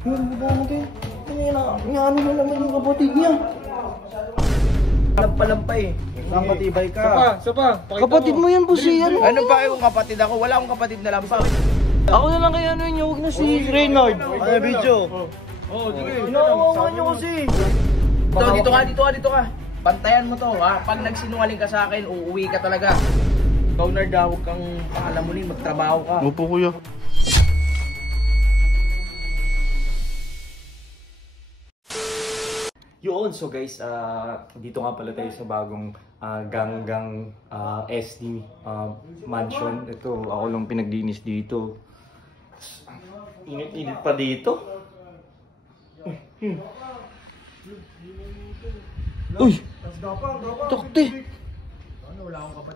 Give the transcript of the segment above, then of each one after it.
Yun, bubong natin. Ano na naman yung kapatid niya. Palampay eh. Napatibay ka. Sapa. Kapatid mo yan po si ano? Ano ba yung kapatid ako? Wala akong kapatid na lampaw. Ako na lang kaya ano yun, huwag na si Reynard. Ay, video. Sige. Inawawa niyo kasi. Dito ka. Bantayan mo to ha. Pag nagsinungaling ka sa akin, uuwi ka talaga. Ikaw nerd, huwag kang pakalamunin, magtrabaho ka. Opo, kuya. Yun, so guys, dito nga pala tayo sa bagong Ganggang SD mansion. Ito, ako lang pinaglinis dito. Init-init pa dito. Uy! Takti!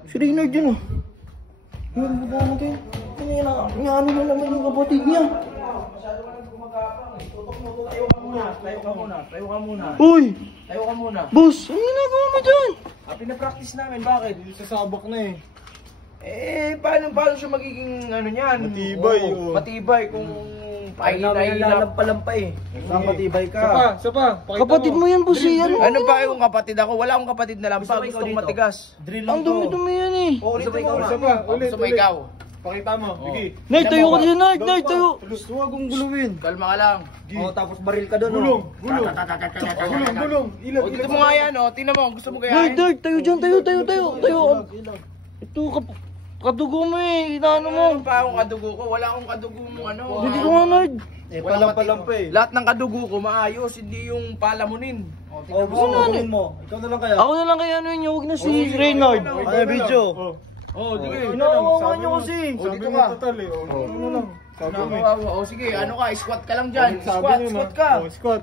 Si Reynard yun oh. Yun, bubong natin. Ano na naman yung kapatid niya. Tayo ka muna. Uy! Tayo ka muna. Boss, ano ginagawa mo dyan? Pinapractice namin, bakit? Sasabak na eh. Paano siya magiging ano niyan? Matibay, Oo, oh. matibay kung Pahinahina palampay eh. Napatibay ka. Sapa. Kapatid mo yan po si ano? Ano ba yung kapatid ako? Wala akong kapatid na lampaw. Gusto kong matigas. Drill lang to. Ang dumi-dumi yan eh. Gusto mo ikaw? Ulit. Gusto mo ikaw? Pakita mo. Sige. Nard, tayo ka dyan, Nard! Nard, tayo! Huwag kong guluhin. Kalma ka lang. Tapos baril ka doon. Gulong. Ilag. Dito mo nga yan, tingnan mo. Gusto mo Nard, gayahin? Nard, tayo dyan, tayo. Ito, kadugo mo eh, inaano mo. Ano pa akong kadugo ko? Wala akong kadugo mong ano. Hindi ko nga, Nard. Palampay. Lahat ng kadugo ko maayos, hindi yung palamunin. Gusto mo? Ikaw na lang kaya. Ako na lang kaya ano yun, huwag na si Reynard. Ay, video. Sige. Inawawa niyo kasi. Dito ka. Total eh. Ano na lang. Sabi mo. Sige, ano ka? Squat ka lang dyan. Sabi niyo Squat ka. Squat.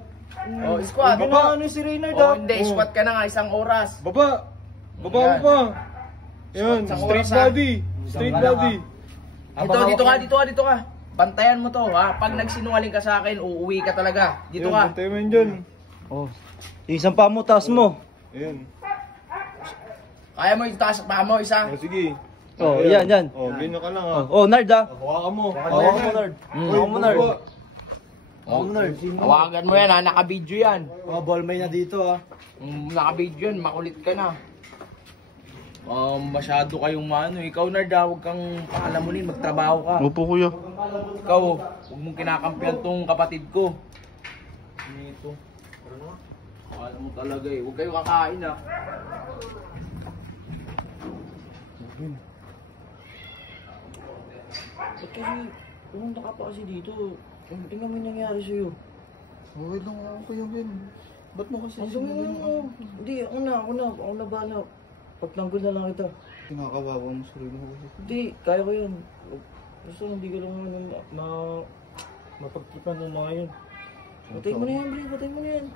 Squat. Baba, ano si Reynard Hindi, squat ka na nga, 1 oras. Baba mo pa. Yun, Isang straight oras, ha? body. Straight body. Dito ka. Bantayan mo to ha. Pag nagsinungaling ka sa akin, uuwi ka talaga. Dito ka. Tayo mo yun dyan. Isang pa mo, taas mo. Ayan. Kaya mo itaas pa mo isa. Sige. Yan. Ganyan ka lang ha. Nard ah. Hawakan mo. Hawakan mo, Nard. Hawakan mo, Nard. Hawakan mo yan ha. Naka-video yan. Mga ballmay na dito ah. Naka-video yan. Makulit ka na. Masyado kayong ikaw nerd, huwag kang pakalamunin, magtrabaho ka. Opo, kuya. Ikaw, huwag mong kinakampihan tong kapatid ko. Ito. Akala mo talaga eh. Huwag kayo kakain ha. Ba't kasi, pumunta ka pa kasi dito. Tingnan mo yung nangyari sa'yo. Okay lang ako kayo yun. Ba't mo kasi Ang dumi mo. Hindi, ako na bala. Pagtanggol na lang kita. Kinakawawa mo sarili mo kasi. Hindi, kaya ko yun. Basta hindi ko lang mapagtripan na ngayon. Patay mo na yan, Bre. Patay mo na yan.